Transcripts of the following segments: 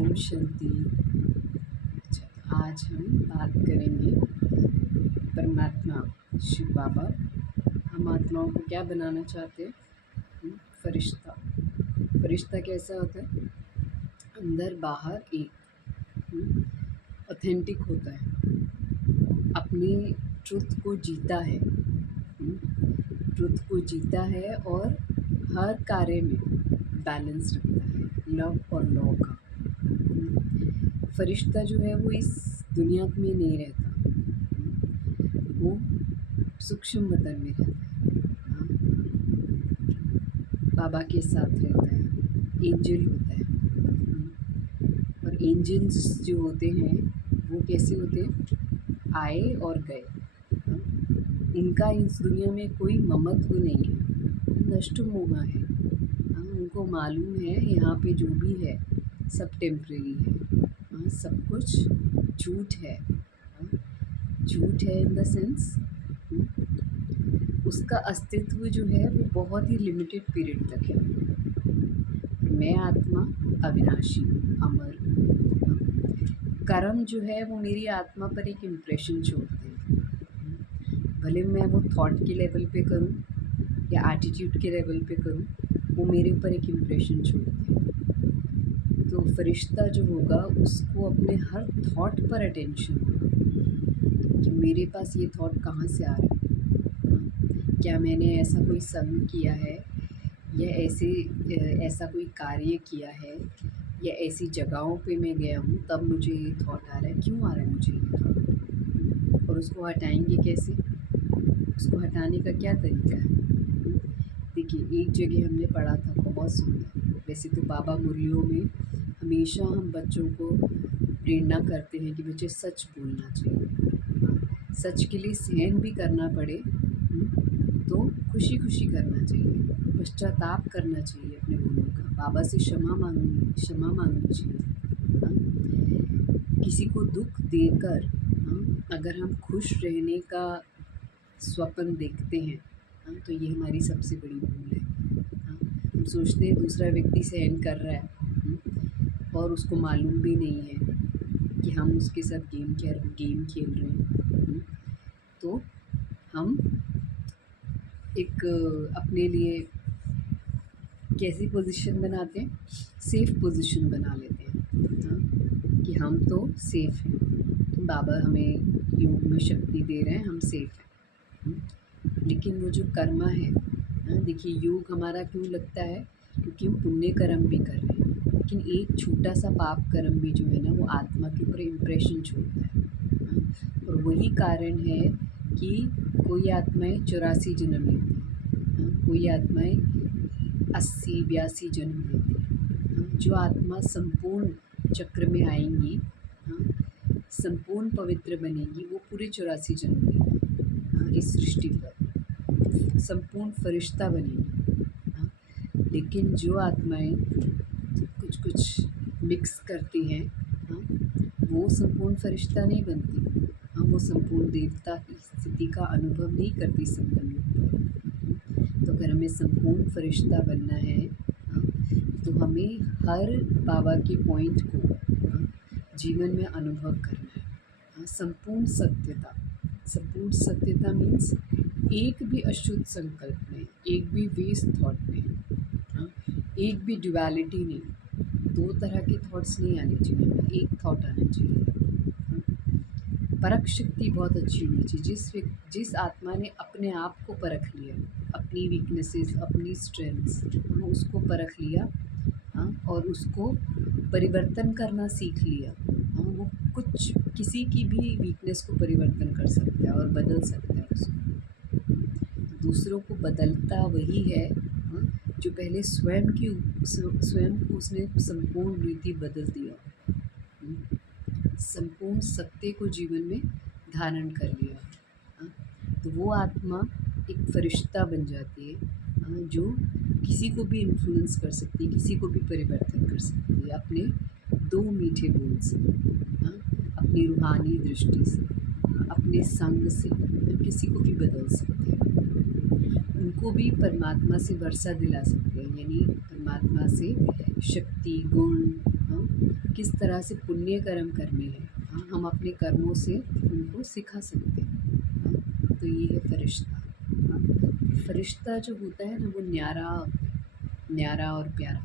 ओम शांति। अच्छा, तो आज हम बात करेंगे परमात्मा शिव बाबा। हम आत्माओं को क्या बनाना चाहते हैं? फरिश्ता। फरिश्ता कैसा होता है? अंदर बाहर एक, ऑथेंटिक होता है, अपने ट्रुथ को जीता है, ट्रुथ को जीता है और हर कार्य में बैलेंस रखता है, लव और लॉ का। फरिश्ता जो है वो इस दुनिया में नहीं रहता, वो सूक्ष्म वतन में रहता है। हाँ, बाबा के साथ रहता है, एंजल होता है। और एंजल्स जो होते हैं वो कैसे होते हैं? आए और गए। हाँ, इनका इस दुनिया में कोई ममत्व नहीं है, नष्ट मोह है। हाँ, उनको मालूम है यहाँ पे जो भी है सब टेम्परेरी है। हाँ, सब कुछ झूठ है। हाँ, झूठ है इन द सेंस उसका अस्तित्व जो है वो बहुत ही लिमिटेड पीरियड तक है। मैं आत्मा अविनाशी अमर हूँ। कर्म जो है वो मेरी आत्मा पर एक इम्प्रेशन छोड़ते हैं। भले मैं वो थॉट के लेवल पे करूँ या एटीट्यूड के लेवल पे करूँ, वो मेरे ऊपर एक इम्प्रेशन छोड़ते हैं। तो फरिश्ता जो होगा उसको अपने हर थॉट पर अटेंशन होगा कि मेरे पास ये थॉट कहाँ से आ रहा है, क्या मैंने ऐसा कोई संग किया है या ऐसा कोई कार्य किया है या ऐसी जगहों पे मैं गया हूँ तब मुझे ये थॉट आ रहा है, क्यों आ रहा है मुझे ये थॉट, और उसको हटाएंगे कैसे, उसको हटाने का क्या तरीका है? देखिए, एक जगह हमने पढ़ा था बहुत सुंदर। वैसे तो बाबा मुरलियों में हमेशा हम बच्चों को प्रेरणा करते हैं कि बच्चे सच बोलना चाहिए, सच के लिए सहन भी करना पड़े तो खुशी खुशी करना चाहिए, पश्चाताप करना चाहिए अपने गुणों का, बाबा से क्षमा मांगनी चाहिए। हाँ, किसी को दुख देकर अगर हम खुश रहने का स्वप्न देखते हैं, तो ये हमारी सबसे बड़ी भूल है। हाँ, हम सोचते हैं दूसरा व्यक्ति सहन कर रहा है और उसको मालूम भी नहीं है कि हम उसके साथ गेम खेल रहे हैं। तो हम एक अपने लिए कैसी पोजीशन बनाते हैं? सेफ़ पोजीशन बना लेते हैं। हाँ, कि हम तो सेफ़ हैं, बाबा हमें योग में शक्ति दे रहे हैं, हम सेफ़ हैं। लेकिन वो जो कर्मा है, देखिए योग हमारा क्यों लगता है? क्योंकि हम पुण्य कर्म भी कर रहे हैं, लेकिन एक छोटा सा पाप कर्म भी जो है ना वो आत्मा के ऊपर इम्प्रेशन छोड़ता है। और वही कारण है कि कोई आत्माएं 84 जन्म लेती हैं, कोई आत्माएं 80-82 जन्म लेती हैं। जो आत्मा संपूर्ण चक्र में आएंगी, संपूर्ण पवित्र बनेगी, वो पूरे 84 जन्म लेंगी इस सृष्टि पर, संपूर्ण फरिश्ता बनेगी। लेकिन जो आत्माएं कुछ कुछ मिक्स करती हैं, वो संपूर्ण फरिश्ता नहीं बनती। वो संपूर्ण देवता की स्थिति का अनुभव नहीं करती संगम में। तो अगर हमें संपूर्ण फरिश्ता बनना है, तो हमें हर बाबा के पॉइंट को जीवन में अनुभव करना है। संपूर्ण सत्यता, संपूर्ण सत्यता मीन्स एक भी अशुद्ध संकल्प नहीं, एक भी वेस्ट थॉट नहीं, एक भी ड्युअलिटी नहीं, दो तरह के थॉट्स नहीं आने चाहिए, एक थॉट आना चाहिए। परख शक्ति बहुत अच्छी होनी चाहिए। जिस आत्मा ने अपने आप को परख लिया, अपनी वीकनेसेस, अपनी स्ट्रेंथ्स, उसको परख लिया, और उसको परिवर्तन करना सीख लिया, वो कुछ किसी की भी वीकनेस को परिवर्तन कर सकता है और बदल सकता है उसको। दूसरों को बदलता वही है जो पहले स्वयं को उसने संपूर्ण रीति बदल दिया, संपूर्ण सत्य को जीवन में धारण कर लिया। तो वो आत्मा एक फरिश्ता बन जाती है, जो किसी को भी इन्फ्लुएंस कर सकती है, किसी को भी परिवर्तन कर सकती है अपने दो मीठे बोल से, अपनी रूहानी दृष्टि से, अपने संग से हम किसी को भी बदल सकते हैं, उनको भी परमात्मा से वर्षा दिला सकते हैं, यानी परमात्मा से शक्ति, गुण, हाँ, किस तरह से पुण्य कर्म करने हैं, हाँ, हम अपने कर्मों से उनको सिखा सकते हैं। हाँ, तो ये है फरिश्ता। हाँ, फरिश्ता जो होता है ना वो न्यारा, न्यारा और प्यारा।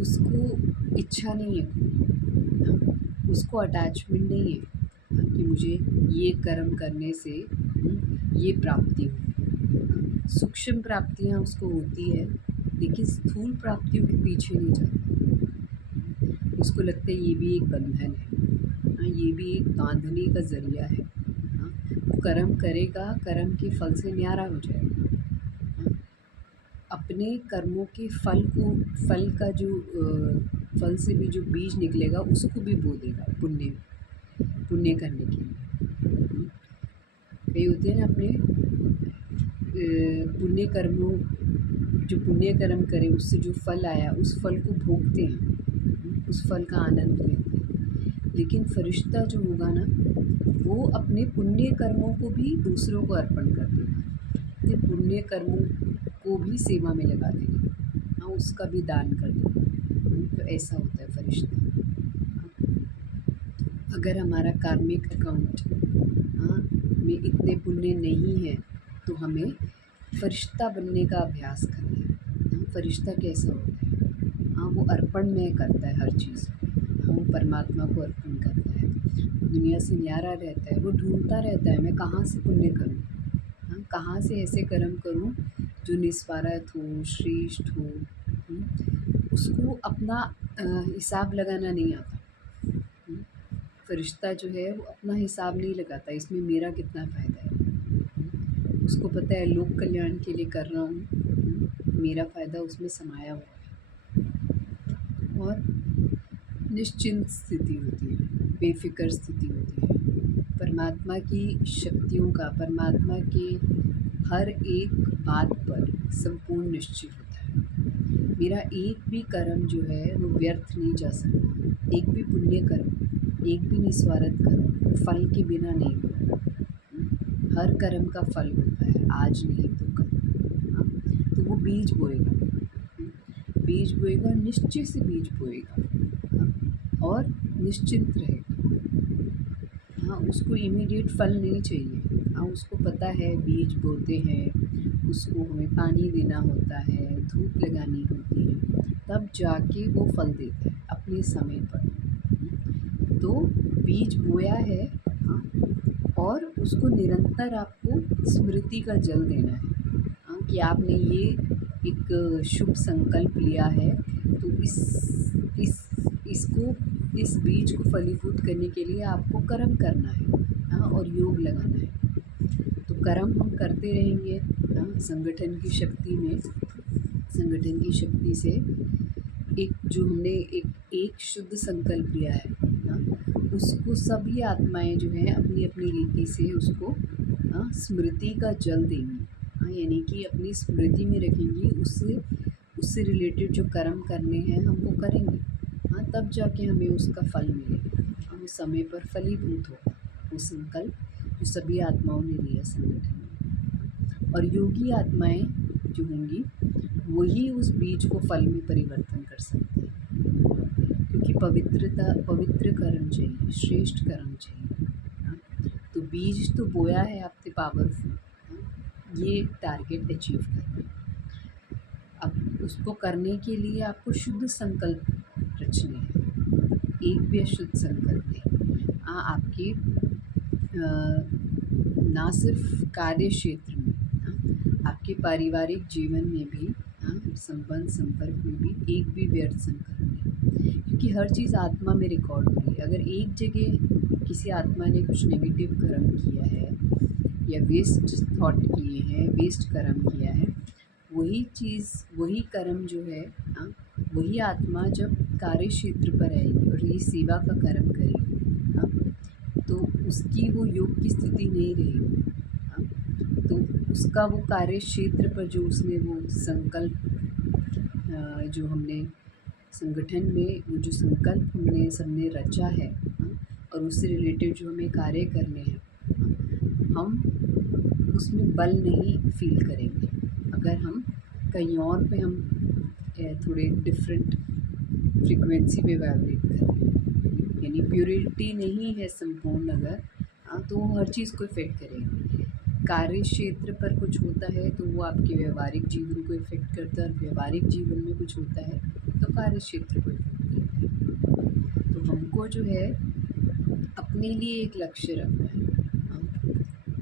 उसको इच्छा नहीं है कोई, हाँ, उसको अटैचमेंट नहीं है, हाँ, कि मुझे ये कर्म करने से ये प्राप्ति हो। सूक्ष्म प्राप्तियाँ उसको होती है, लेकिन स्थूल प्राप्तियों के पीछे नहीं जाता। उसको लगता है ये भी एक बंधन है, हाँ, ये भी एक बांधने का ज़रिया है। हाँ, वो कर्म करेगा, कर्म के फल से न्यारा हो जाएगा। हाँ, अपने कर्मों के फल को, फल का जो फल से भी जो बीज निकलेगा उसको भी बो देगा पुण्य, पुण्य करने के लिए। कई होते हैं ना अपने पुण्य कर्मों, जो पुण्य कर्म करे उससे जो फल आया उस फल को भोगते हैं, उस फल का आनंद लेते हैं। लेकिन फरिश्ता जो होगा ना वो अपने पुण्य कर्मों को भी दूसरों को अर्पण कर देगा, अपने पुण्य कर्मों को भी सेवा में लगा देगा, हाँ, उसका भी दान कर देगा। तो ऐसा होता है फरिश्ता। अगर हमारा कार्मिक अकाउंट, हाँ, में इतने पुण्य नहीं है तो हमें फरिश्ता बनने का अभ्यास करना है। हाँ, फरिश्ता कैसा होता है, हाँ, वो अर्पण में करता है हर चीज़ को, हाँ, वो परमात्मा को अर्पण करता है, दुनिया से न्यारा रहता है, वो ढूंढता रहता है मैं कहाँ से पुण्य करूँ, हाँ, कहाँ से ऐसे कर्म करूँ जो निस्वार्थ हो, श्रेष्ठ हो। उसको अपना हिसाब लगाना नहीं आता। हम्म, फरिश्ता जो है वो अपना हिसाब नहीं लगाता, इसमें मेरा कितना फ़ायदा है। उसको पता है लोक कल्याण के लिए कर रहा हूँ, मेरा फ़ायदा उसमें समाया हुआ है। और निश्चिंत स्थिति होती है, बेफ़िक्र स्थिति होती है। परमात्मा की शक्तियों का, परमात्मा के हर एक बात पर संपूर्ण निश्चय होता है। मेरा एक भी कर्म जो है वो व्यर्थ नहीं जा सकता, एक भी पुण्य कर्म, एक भी निस्वार्थ कर्म फल के बिना नहीं होता। हर कर्म का फल होता है, आज नहीं तो कल। हाँ, तो वो बीज बोएगा, बीज बोएगा, निश्चय से बीज बोएगा, हाँ, और निश्चिंत रहेगा। हाँ, उसको इमीडिएट फल नहीं चाहिए। हाँ, उसको पता है बीज बोते हैं, उसको हमें पानी देना होता है, धूप लगानी होती है, तब जाके वो फल देता है अपने समय पर। तो बीज बोया है, हाँ, और उसको निरंतर आपको स्मृति का जल देना है, हाँ, कि आपने ये एक शुभ संकल्प लिया है, तो इस इसको, इस बीज को फलीभूत करने के लिए आपको कर्म करना है, हाँ, और योग लगाना है। तो कर्म हम करते रहेंगे, हाँ, संगठन की शक्ति में, संगठन की शक्ति से एक जो हमने एक शुद्ध संकल्प लिया है ना, उसको सभी आत्माएं जो हैं अपनी अपनी रीति से उसको, हाँ, स्मृति का जल देंगी, हाँ, यानी कि अपनी स्मृति में रखेंगी, उससे उससे रिलेटेड जो कर्म करने हैं हम वो करेंगे, हाँ, तब जाके हमें उसका फल मिलेगा, हम उस समय पर फलीभूत होगा वो संकल्प जो सभी आत्माओं ने लिया संगठन में। और योगी आत्माएं जो होंगी वही उस बीज को फल में परिवर्तन कर सकते हैं, क्योंकि पवित्रता, पवित्र कर्म चाहिए, श्रेष्ठ कर्म चाहिए, हाँ। तो बीज तो बोया है आपने पावरफुल, हाँ, ये टारगेट अचीव करना। अब उसको करने के लिए आपको शुद्ध संकल्प रचने हैं, एक भी अशुद्ध संकल्प नहीं। हाँ, आपके ना सिर्फ कार्य क्षेत्र में, हाँ, आपके पारिवारिक जीवन में भी, हाँ, संबंध संपर्क में भी एक भी व्यर्थ संकल्प नहीं, क्योंकि हर चीज़ आत्मा में रिकॉर्ड हो रही है। अगर एक जगह किसी आत्मा ने कुछ नेगेटिव कर्म किया है या वेस्ट थॉट किए हैं, वेस्ट कर्म किया है, वही चीज़, वही कर्म जो है, हाँ, वही आत्मा जब कार्य क्षेत्र पर आएगी और ये सेवा का कर्म करेगी, हाँ, तो उसकी वो योग की स्थिति नहीं रहेगी, हाँ, तो उसका वो कार्य क्षेत्र पर जो उसने वो संकल्प, जो हमने संगठन में वो जो संकल्प हमने सबने रचा है, हाँ, और उससे रिलेटेड जो हमें कार्य करने हैं, हाँ, हम उसमें बल नहीं फील करेंगे। अगर हम कहीं और पे हम थोड़े डिफरेंट फ्रीक्वेंसी पे वाइब्रेट कर रहे हैं, यानी प्योरिटी नहीं है संपूर्ण अगर, हाँ, तो वो हर चीज़ को इफ़ेक्ट करेगी। कार्य क्षेत्र पर कुछ होता है तो वो आपके व्यवहारिक जीवन को इफ़ेक्ट करता है, और व्यवहारिक जीवन में कुछ होता है तो कार्य क्षेत्र को इफ़ेक्ट करता है। तो हमको जो है अपने लिए एक लक्ष्य रखना है, हाँ,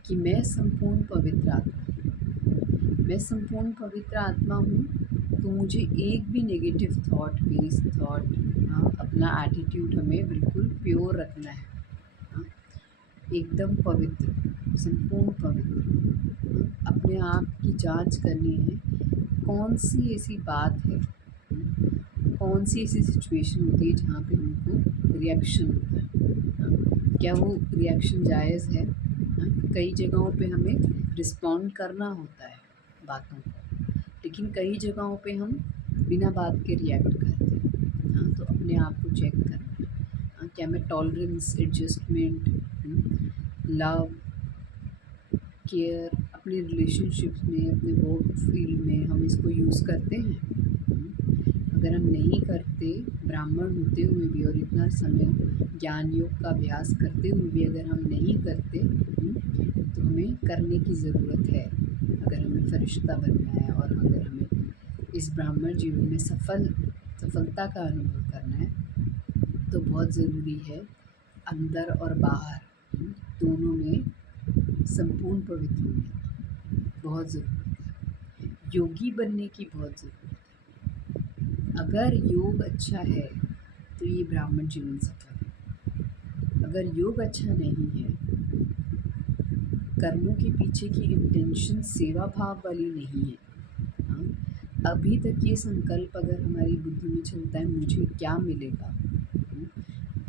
कि मैं संपूर्ण पवित्र आत्मा हूँ। मैं संपूर्ण पवित्र आत्मा हूँ, तो मुझे एक भी नेगेटिव थॉट, बेस थॉट, हाँ, अपना एटीट्यूड हमें बिल्कुल प्योर रखना है, हाँ, एकदम पवित्र, संपूर्ण पवित्र, हाँ, अपने आप की जांच करनी है, कौन सी ऐसी बात है, कौन सी ऐसी सिचुएशन होती है जहाँ पे हमको रिएक्शन होता है, हाँ, क्या वो रिएक्शन जायज़ है, हाँ, कई जगहों पे हमें रिस्पॉन्ड करना होता है बातों को, लेकिन कई जगहों पे हम बिना बात के रिएक्ट करते हैं, हाँ, तो अपने आप को चेक करना है, हाँ, क्या मैं टॉलरेंस, एडजस्टमेंट, लव, केयर अपने रिलेशनशिप्स में, अपने वर्क फील्ड में हम इसको यूज़ करते हैं। अगर हम नहीं करते, ब्राह्मण होते हुए भी और इतना समय ज्ञान योग का अभ्यास करते हुए भी अगर हम नहीं करते, तो हमें करने की ज़रूरत है। अगर हमें फरिश्ता बनना है और अगर हमें इस ब्राह्मण जीवन में सफलता का अनुभव करना है, तो बहुत ज़रूरी है अंदर और बाहर, दोनों में संपूर्ण पवित्र होने, बहुत ज़रूरी है। योगी बनने की बहुत ज़रूरत है। अगर योग अच्छा है तो ये ब्राह्मण जीवन सफल है। अगर योग अच्छा नहीं है, कर्मों के पीछे की इंटेंशन सेवा भाव वाली नहीं है, हाँ, अभी तक ये संकल्प अगर हमारी बुद्धि में चलता है मुझे क्या मिलेगा,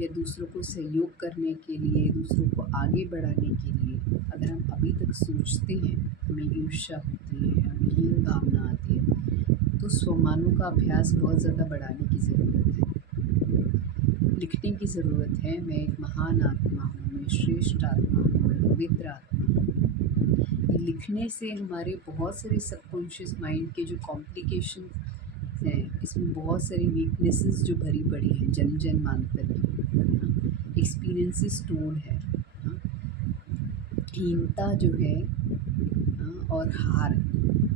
या दूसरों को सहयोग करने के लिए, दूसरों को आगे बढ़ाने के लिए अगर हम अभी तक सोचते हैं, हमें ईर्ष्या होती है, हमें हीन भावना आती है, तो स्वमानों का अभ्यास बहुत ज़्यादा बढ़ाने की ज़रूरत है। लिखने की ज़रूरत है, मैं एक महान आत्मा हूँ, मैं श्रेष्ठ आत्मा हूँ, मैं पवित्र आत्मा हूँ। ये लिखने से हमारे बहुत सारे सबकॉन्शियस माइंड के जो कॉम्प्लिकेशन हैं, इसमें बहुत सारी वीकनेसेस जो भरी पड़ी हैं जन्म जन्मांतर की, एक्सपीरियंसेस स्टोर्ड है, हाँ, हीनता जो है, हाँ, और हार,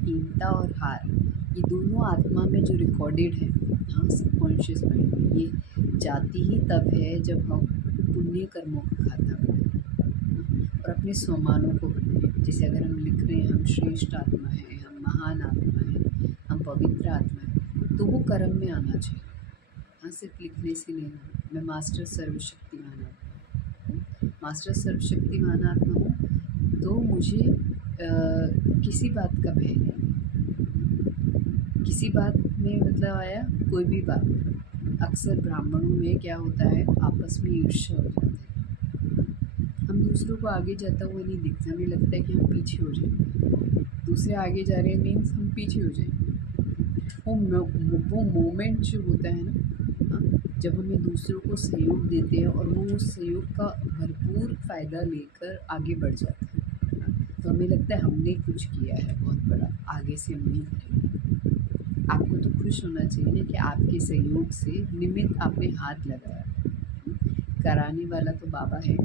हीनता और हार, ये दोनों आत्मा में जो रिकॉर्डेड है, हाँ, सबकॉन्शियस माइंड में, ये जाती ही तब है जब हम पुण्य कर्मों का खाता बनाएं, हाँ, और अपने स्वमानों को बनाएं। जैसे अगर हम लिख रहे हैं हम श्रेष्ठ आत्मा हैं, हम महान आत्मा हैं, हम पवित्र आत्मा हैं, तो वो कर्म में आना चाहिए, हाँ, सिर्फ लिखने से नहीं होना। मैं मास्टर सर्वशक्तिमान आत्मा हूँ, मास्टर सर्वशक्तिमान आत्मा हूँ, तो मुझे किसी बात का भय नहीं, किसी बात में मतलब आया कोई भी बात। अक्सर ब्राह्मणों में क्या होता है, आपस में ईर्ष्या हो जाती है, हम दूसरों को आगे जाता हुआ नहीं दिखता, हमें लगता है कि हम पीछे हो जाएंगे, दूसरे आगे जा रहे हैं मीन्स हम पीछे हो जाएंगे। वो मोमेंट जो होता है ना, हाँ, जब हमें दूसरों को सहयोग देते हैं और वो उस सहयोग का भरपूर फ़ायदा लेकर आगे बढ़ जाते हैं, हाँ, तो हमें लगता है हमने कुछ किया है बहुत बड़ा, आगे से हम नहीं करेंगे। आपको तो खुश होना चाहिए कि आपके सहयोग से निमित्त आपने हाथ लगाया, कराने वाला तो बाबा है,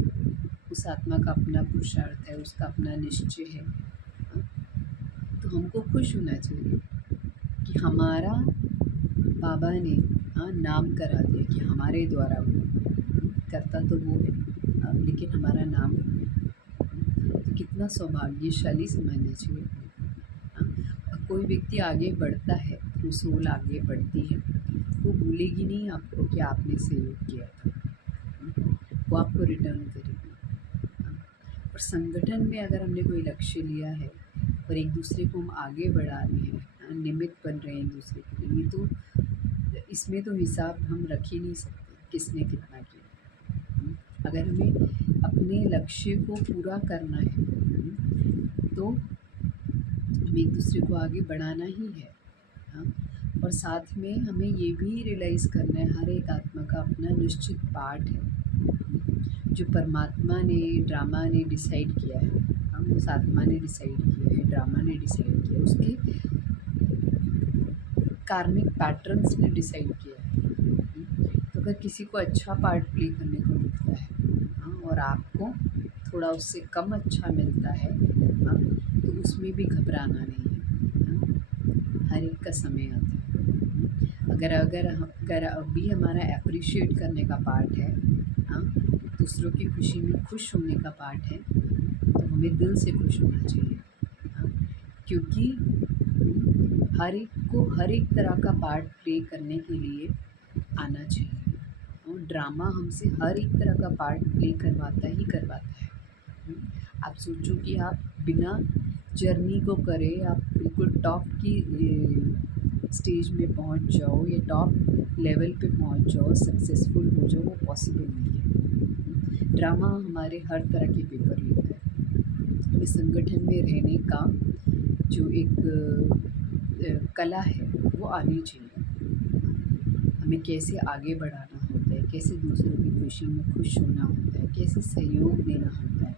उस आत्मा का अपना पुरुषार्थ है, उसका अपना निश्चय है, हाँ, तो हमको खुश होना चाहिए कि हमारा बाबा ने, हाँ, नाम करा दिया कि हमारे द्वारा वो करता तो वो है, हाँ, लेकिन हमारा नाम हो गया, तो कितना सौभाग्यशाली समझना चाहिए, हाँ। और कोई व्यक्ति आगे बढ़ता है, तो सोल आगे बढ़ती है, वो भूलेगी नहीं आपको कि आपने सहयोग किया था, वो आपको रिटर्न करेगी, हाँ। और संगठन में अगर हमने कोई लक्ष्य लिया है और एक दूसरे को हम आगे बढ़ा रहे हैं, हाँ, निमित्त बन रहे हैं एक दूसरे के लिए, तो इसमें तो हिसाब हम रख ही नहीं सकते किसने कितना किया। अगर हमें अपने लक्ष्य को पूरा करना है, तो हमें एक दूसरे को आगे बढ़ाना ही है, हाँ, और साथ में हमें ये भी रियलाइज़ करना है हर एक आत्मा का अपना निश्चित पार्ट है, जो परमात्मा ने, ड्रामा ने डिसाइड किया है, हम उस आत्मा ने डिसाइड किया है, ड्रामा ने डिसाइड किया, उसके कार्मिक पैटर्न्स ने डिसाइड किया है, अगर किसी को अच्छा पार्ट प्ले करने को मिलता है, हाँ, और आपको थोड़ा उससे कम अच्छा मिलता है, हाँ, तो उसमें भी घबराना नहीं है। हाँ, हर एक का समय आता है। अगर अभी हमारा अप्रिशिएट करने का पार्ट है, हाँ, दूसरों की खुशी में खुश होने का पार्ट है, तो हमें दिल से खुश होना चाहिए। हाँ, क्योंकि हर एक को हर एक तरह का पार्ट प्ले करने के लिए आना चाहिए, और ड्रामा हमसे हर एक तरह का पार्ट प्ले करवाता ही करवाता है। आप सोचो कि आप बिना जर्नी को करे आप बिल्कुल टॉप की स्टेज में पहुंच जाओ या टॉप लेवल पे पहुंच जाओ, सक्सेसफुल हो जाओ, वो पॉसिबल नहीं है। ड्रामा हमारे हर तरह के पेपर लेता है। इस संगठन में रहने का जो एक कला है वो आनी चाहिए। हमें कैसे आगे बढ़ाना होता है, कैसे दूसरों की खुशी में खुश होना होता है, कैसे सहयोग देना होता है,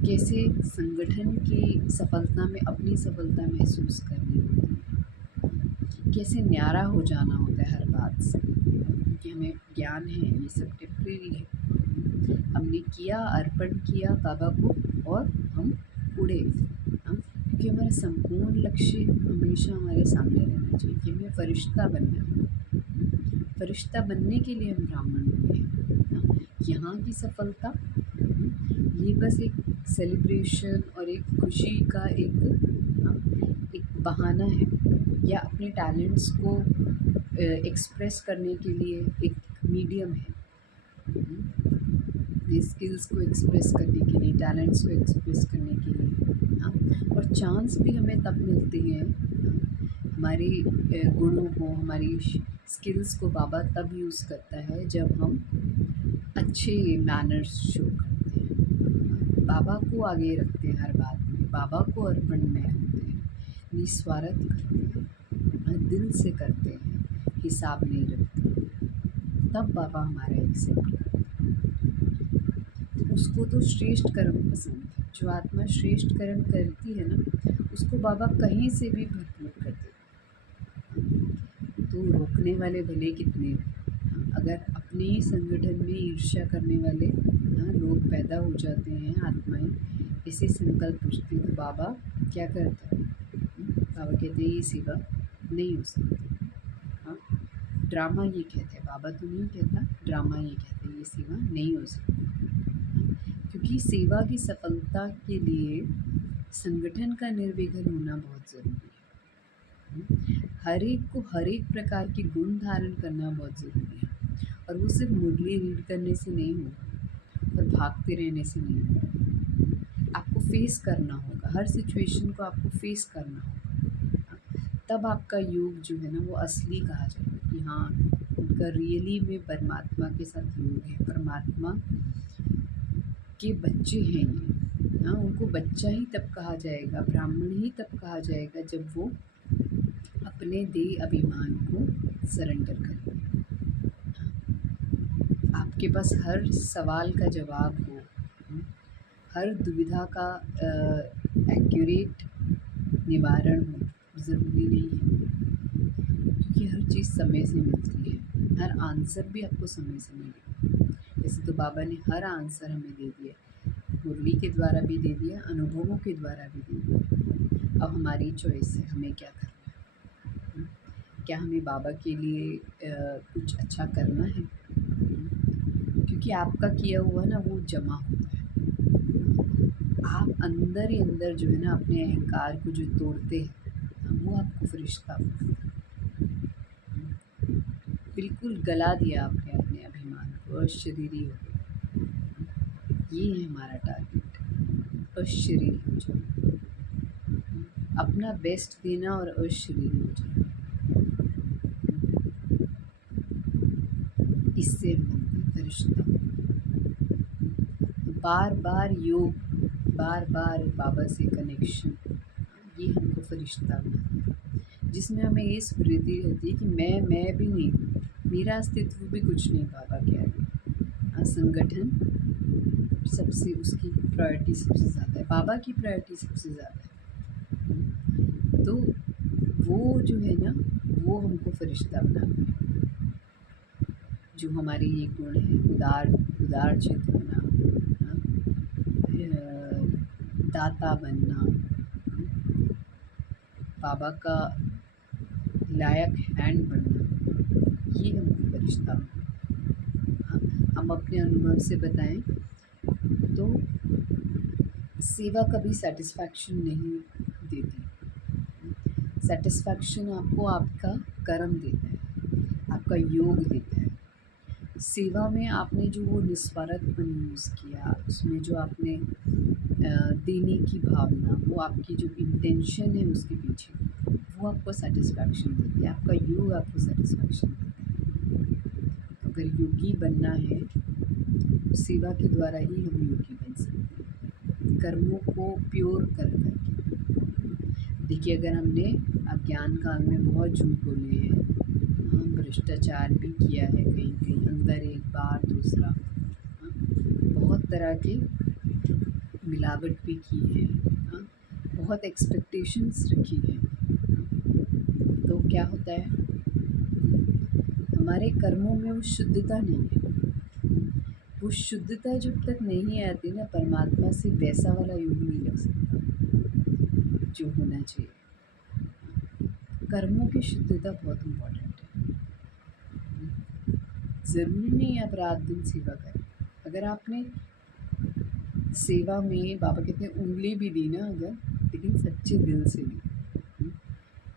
कैसे संगठन की सफलता में अपनी सफलता महसूस करनी होती है, कैसे न्यारा हो जाना होता है हर बात से, क्योंकि हमें ज्ञान है ये सब टेम्परेरी है। हमने किया, अर्पण किया बाबा को और हम उड़े। हाँ, क्योंकि हमारा संपूर्ण लक्ष्य हमेशा हमारे सामने रहना चाहिए कि हमें फरिश्ता बनना है। फरिश्ता बनने के लिए हम ब्राह्मण हुए हैं। हाँ, यहाँ की सफलता ये बस एक सेलिब्रेशन और एक खुशी का एक बहाना है, या अपने टैलेंट्स को एक्सप्रेस करने के लिए एक मीडियम है। ये स्किल्स को एक्सप्रेस करने के लिए, टैलेंट्स को एक्सप्रेस करने के लिए, हाँ, और चांस भी हमें तब मिलते हैं, हमारे गुणों को, हमारी स्किल्स को बाबा तब यूज़ करता है जब हम अच्छे मैनर्स शो करते हैं, बाबा को आगे रखते हैं हर बात में, बाबा को अर्पण में होते हैं, निस्वार्थ करते हैं, दिल से करते हैं, हिसाब नहीं रखते, तब बाबा हमारा एक्सेप्ट करते हैं। उसको तो श्रेष्ठ कर्म पसंद है। जो आत्मा श्रेष्ठ कर्म करती है ना, उसको बाबा कहीं से भी भरपूर कर देते हैं। तो रोकने वाले भले कितने हैं। अगर अपने ही संगठन में ईर्ष्या करने वाले लोग पैदा हो जाते हैं, आत्माएं इसे संकल्प पूछती, तो बाबा क्या करता है? बाबा कहते हैं ये सेवा नहीं हो सकती। हाँ, ड्रामा ये कहते हैं, बाबा तो नहीं कहता, ड्रामा ये कहते हैं ये सेवा नहीं हो सकती। क्योंकि सेवा की सफलता के लिए संगठन का निर्विघ्न होना बहुत ज़रूरी है। हर एक को हर एक प्रकार के गुण धारण करना बहुत ज़रूरी है, और वो सिर्फ मुरली रीड करने से नहीं होगा और भागते रहने से नहीं होगा। आपको फेस करना होगा, हर सिचुएशन को आपको फेस करना होगा। तब आपका योग जो है ना वो असली कहा जाएगा कि हाँ, उनका रियली में परमात्मा के साथ योग है, परमात्मा के बच्चे हैं ये। हाँ, उनको बच्चा ही तब कहा जाएगा, ब्राह्मण ही तब कहा जाएगा जब वो अपने देह अभिमान को सरेंडर करें। आपके पास हर सवाल का जवाब हो, हर दुविधा का एक्यूरेट निवारण हो, ज़रूरी नहीं है, क्योंकि हर चीज़ समय से मिलती है। हर आंसर भी आपको समय से मिलेगा। जैसे तो बाबा ने हर आंसर हमें दे दिया, मुरली के द्वारा भी दे दिया, अनुभवों के द्वारा भी दे दिया। अब हमारी चॉइस है हमें क्या करना है। क्या हमें बाबा के लिए कुछ अच्छा करना है? क्योंकि आपका किया हुआ ना वो जमा होता है। आप अंदर ही अंदर जो है ना अपने अहंकार को जो तोड़ते हैं, वो आपको फरिश्ता बिल्कुल गला दिया आपने अपने अभिमान को, अशरीरी हो गए। ये है हमारा टारगेट, अशरीरी हो जाए, अपना बेस्ट देना और अशरीरी हो जाए। इससे हम बनते हैं फरिश्ता। बार बार योग, बार बार बाबा से कनेक्शन, ये हमको फरिश्ता बनाता है, जिसमें हमें ये स्मृति रहती है कि मैं भी नहीं, मेरा अस्तित्व भी कुछ नहीं बाबा के आगे। संगठन सबसे, उसकी प्रायोरिटी सबसे ज़्यादा है, बाबा की प्रायोरिटी सबसे ज़्यादा है। तो वो जो है ना वो हमको फरिश्ता बनाता है। जो हमारे ये गुण हैं, उदार चित्त होना, हाँ, दाता बनना, बाबा का लायक हैंड बनना, ये हमको फरिश्ता बनना। हाँ, हम अपने अनुभव से बताएं तो सेवा कभी सेटिस्फैक्शन नहीं देती। सेटिस्फैक्शन आपको आपका कर्म देता है, आपका योग देता है। सेवा में आपने जो वो निस्वार्थपन यूज़ किया, उसमें जो आपने देने की भावना, वो आपकी जो इंटेंशन है उसके पीछे, वो आपको सेटिस्फैक्शन देती है, आपका योग आपको सेटिस्फैक्शन देता है। अगर योगी बनना है तो सेवा के द्वारा ही हम योगी बन सकते हैं, कर्मों को प्योर कर करके। देखिए, अगर हमने अज्ञान काल में बहुत झूठ बोले हैं, हम भ्रष्टाचार भी किया है, कहीं कहीं अंदर एक बार दूसरा, हाँ, बहुत तरह की मिलावट भी की है, हाँ, बहुत एक्सपेक्टेशंस रखी है, तो क्या होता है, हमारे कर्मों में वो शुद्धता नहीं है। वो शुद्धता जब तक नहीं आती ना, परमात्मा से वैसा वाला योग नहीं लग सकता जो होना चाहिए। कर्मों की शुद्धता बहुत इम्पोर्टेंट है। ज़रूरी नहीं आप रात दिन सेवा करें। अगर आपने सेवा में, बाबा कहते हैं, उंगली भी दी ना अगर, लेकिन सच्चे दिल से दी,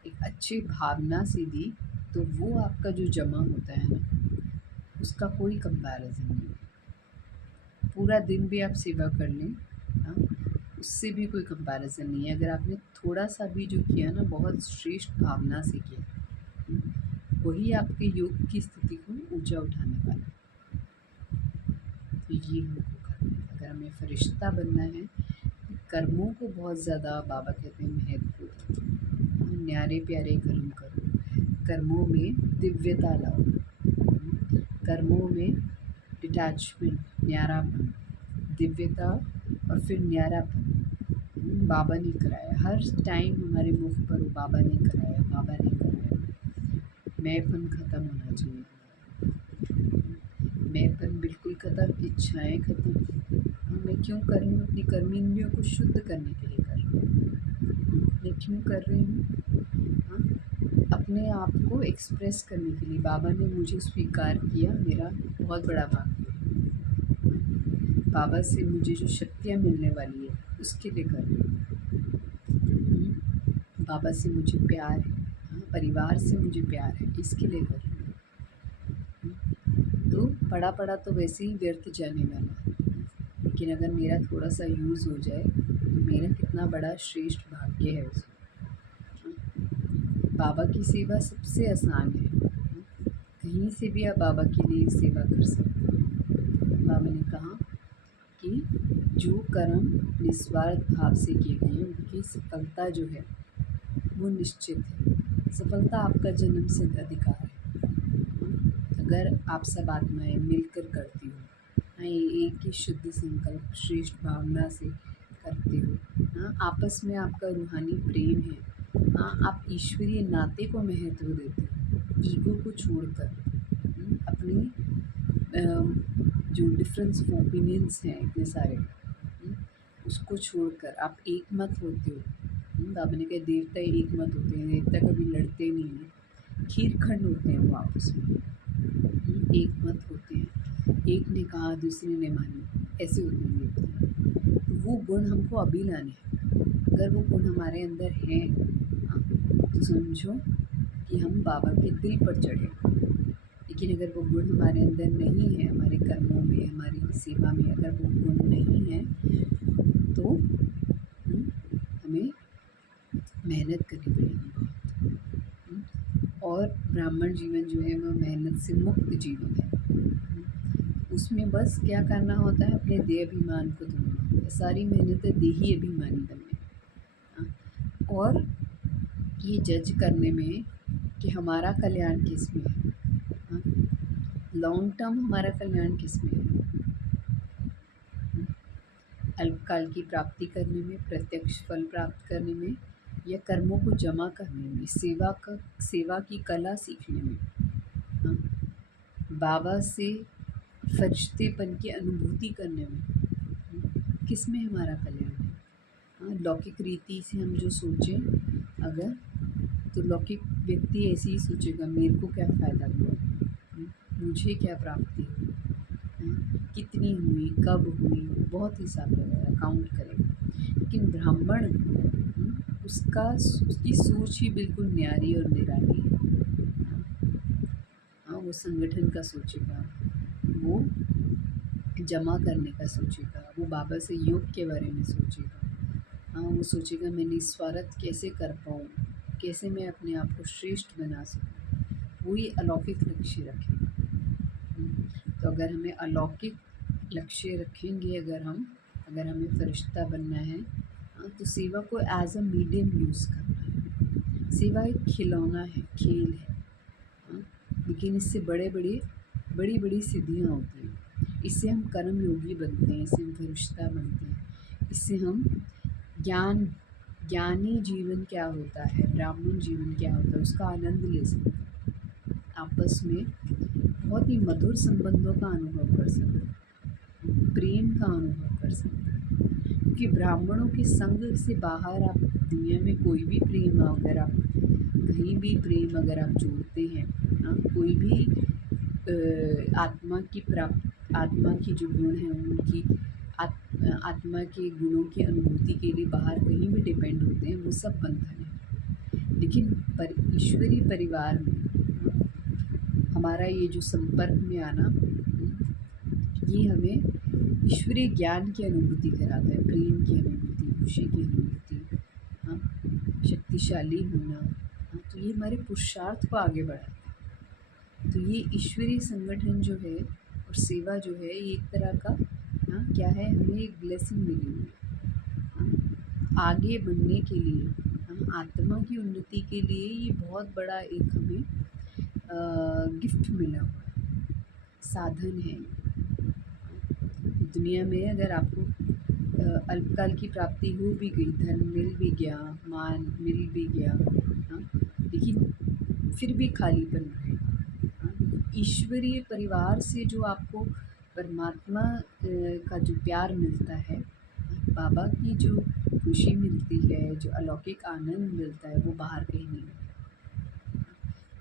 एक अच्छी भावना से दी, तो वो आपका जो जमा होता है ना, उसका कोई कंपैरिजन नहीं है। पूरा दिन भी आप सेवा कर लें, हाँ, उससे भी कोई कंपैरिजन नहीं है। अगर आपने थोड़ा सा भी जो किया ना, बहुत श्रेष्ठ भावना से किया, वही आपके योग की स्थिति को ऊंचा उठाने वाला है। तो ये हमको करना है। अगर हमें फरिश्ता बनना है, कर्मों को बहुत ज़्यादा, बाबा कहते हैं, महत्व दो, न्यारे प्यारे कर्म करो, कर्मों में दिव्यता लाओ, कर्मों में डिटैचमेंट, न्यारापन, दिव्यता और फिर न्यारापन बाबा ने कराया। हर टाइम हमारे मुख पर वो बाबा ने कराया, बाबा ने कराया। मैंपन ख़त्म होना चाहिए, मैंपन बिल्कुल ख़त्म, इच्छाएं ख़त्म। हाँ, मैं क्यों कर रही हूँ? अपनी कर्मेंद्रियों को शुद्ध करने के लिए कर रही हूँ। मैं क्यों कर रही हूँ? हाँ, अपने आप को एक्सप्रेस करने के लिए। बाबा ने मुझे स्वीकार किया, मेरा बहुत बड़ा भाग्य है। बाबा से मुझे जो शक्तियाँ मिलने वाली है, उसके लिए कर रही हूँ। बाबा से मुझे प्यार है, हाँ, परिवार से मुझे प्यार है, इसके लिए कर रही हूँ। तो पढ़ा पढ़ा तो वैसे ही व्यर्थ जाने वाला है, लेकिन अगर मेरा थोड़ा सा यूज़ हो जाए तो मेरा कितना बड़ा श्रेष्ठ भाग्य है उसमें। बाबा की सेवा सबसे आसान है। कहीं से भी आप बाबा के लिए सेवा कर सकते हैं। बाबा ने कहा कि जो कर्म निस्वार्थ भाव से किए गए हैं, उनकी सफलता जो है वो निश्चित है। सफलता आपका जन्म सिद्ध अधिकार है। अगर आप सब आत्माएं मिलकर करती हो, हाँ, एक ही शुद्ध संकल्प, श्रेष्ठ भावना से करते हो, हाँ, आपस में आपका रूहानी प्रेम है, हाँ, आप ईश्वरीय नाते को महत्व देते हो, ईगो को छोड़कर, अपनी जो डिफरेंस ऑफ ओपिनियंस हैं इतने सारे, उसको छोड़कर आप एक मत होते हो। बाबा ने कहा, देवता एक मत होते हैं, देवता कभी लड़ते नहीं हैं, खीरखंड होते हैं वो आपस में, एक मत होते हैं। एक ने कहा, दूसरे ने मानी, ऐसे होते हैं देवता। तो वो गुण हमको अभी लाने हैं। अगर वो गुण हमारे अंदर हैं, हाँ, तो समझो कि हम बाबा के दिल पर चढ़े। लेकिन अगर वो गुण हमारे अंदर नहीं है, हमारे कर्मों में, हमारी सेवा में अगर वो गुण नहीं है, तो हमें मेहनत करनी पड़ेगी बहुत। और ब्राह्मण जीवन जो है वो मेहनत से मुक्त जीवन है। उसमें बस क्या करना होता है, अपने देह अभिमान को धोना। सारी मेहनत है देही अभिमानी बनने, हाँ, और ये जज करने में कि हमारा कल्याण किस में है, हाँ, लॉन्ग टर्म हमारा कल्याण किस में है। अल्पकाल की प्राप्ति करने में, प्रत्यक्ष फल प्राप्त करने में, या कर्मों को जमा करने में, सेवा की कला सीखने में, हाँ, बाबा से फरिश्तेपन की अनुभूति करने में किस में हमारा कल्याण है। हाँ, लौकिक रीति से हम जो सोचें अगर, तो लौकिक व्यक्ति ऐसे ही सोचेगा, मेरे को क्या फ़ायदा हुआ, मुझे क्या प्राप्ति हुई, कितनी हुई, कब हुई, बहुत हिसाब लगाएगा, काउंट करेगा। लेकिन ब्राह्मण उसकी सोच ही बिल्कुल न्यारी और निराली है। हाँ, वो संगठन का सोचेगा, वो जमा करने का सोचेगा, वो बाबा से योग के बारे में सोचेगा। हाँ, वो सोचेगा मैं निस्वार्थ कैसे कर पाऊँ, कैसे मैं अपने आप को श्रेष्ठ बना सकूँ, वही अलौकिक लक्ष्य रखेगा। तो अगर हमें अलौकिक लक्ष्य रखेंगे, अगर हमें फरिश्ता बनना है, हाँ, तो सेवा को एज अ मीडियम यूज़ करना है। सेवा एक खिलौना है, खेल है, हाँ, लेकिन इससे बड़ी बड़ी सिद्धियाँ होती हैं। इससे हम कर्म योगी बनते हैं, इससे हम फरिश्ता बनते हैं, इससे हम ज्ञानी जीवन क्या होता है, ब्राह्मण जीवन क्या होता है, उसका आनंद ले सकते हैं। आपस में बहुत ही मधुर संबंधों का अनुभव कर सकते हैं, प्रेम का अनुभव कर सकते हैं। क्योंकि ब्राह्मणों के संग से बाहर आप दुनिया में कोई भी प्रेम अगर आप कहीं भी प्रेम अगर आप जोड़ते हैं, हाँ, कोई भी आत्मा की जो गुण हैं उनकी आत्मा के गुणों की अनुभूति के लिए बाहर कहीं भी डिपेंड होते हैं, वो सब बंधन है। लेकिन ईश्वरीय परिवार में, हाँ, हमारा ये जो संपर्क में आना, ये हमें ईश्वरीय ज्ञान की अनुभूति कराता है, प्रेम की अनुभूति, खुशी की अनुभूति, हाँ, शक्तिशाली होना, हाँ, तो ये हमारे पुरुषार्थ को आगे बढ़ाता है। तो ये ईश्वरीय संगठन जो है और सेवा जो है, ये एक तरह का, हाँ, क्या है, हमें एक ब्लेसिंग मिली हुई है, हाँ, आगे बढ़ने के लिए, हाँ, आत्मा की उन्नति के लिए ये बहुत बड़ा एक हमें गिफ्ट मिला हुआ है, साधन है। दुनिया में अगर आपको अल्पकाल की प्राप्ति हो भी गई, धन मिल भी गया, मान मिल भी गया, हाँ, लेकिन फिर भी खालीपन रहेगा। हाँ, ईश्वरीय परिवार से जो आपको परमात्मा का जो प्यार मिलता है, बाबा की जो खुशी मिलती है, जो अलौकिक आनंद मिलता है, वो बाहर कहीं नहीं मिलता।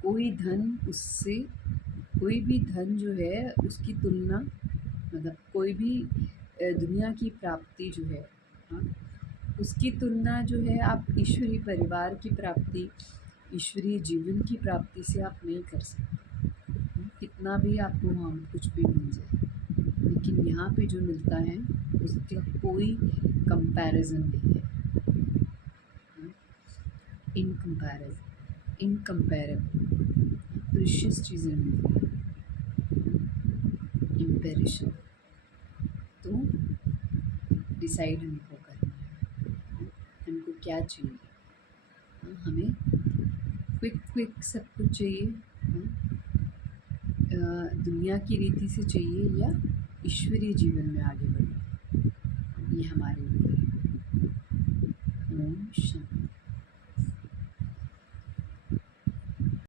कोई भी धन जो है उसकी तुलना, मतलब कोई भी दुनिया की प्राप्ति जो है, हाँ, उसकी तुलना जो है आप ईश्वरीय परिवार की प्राप्ति, ईश्वरीय जीवन की प्राप्ति से आप नहीं कर सकते। कितना भी आपको वहाँ कुछ भी मिल जाए, लेकिन यहाँ पे जो मिलता है उसका कोई कंपैरिजन नहीं है। इनकम्पेरेबल प्रीशियस चीज़ें मिलती हैं, इम्पेरिशल। तो डिसाइड हमको करना है, हमको क्या चाहिए। हाँ, हमें क्विक सब कुछ चाहिए, हाँ, दुनिया की रीति से चाहिए या ईश्वरीय जीवन में आगे बढ़ना, ये हमारे ऊपर है। ओम शांति।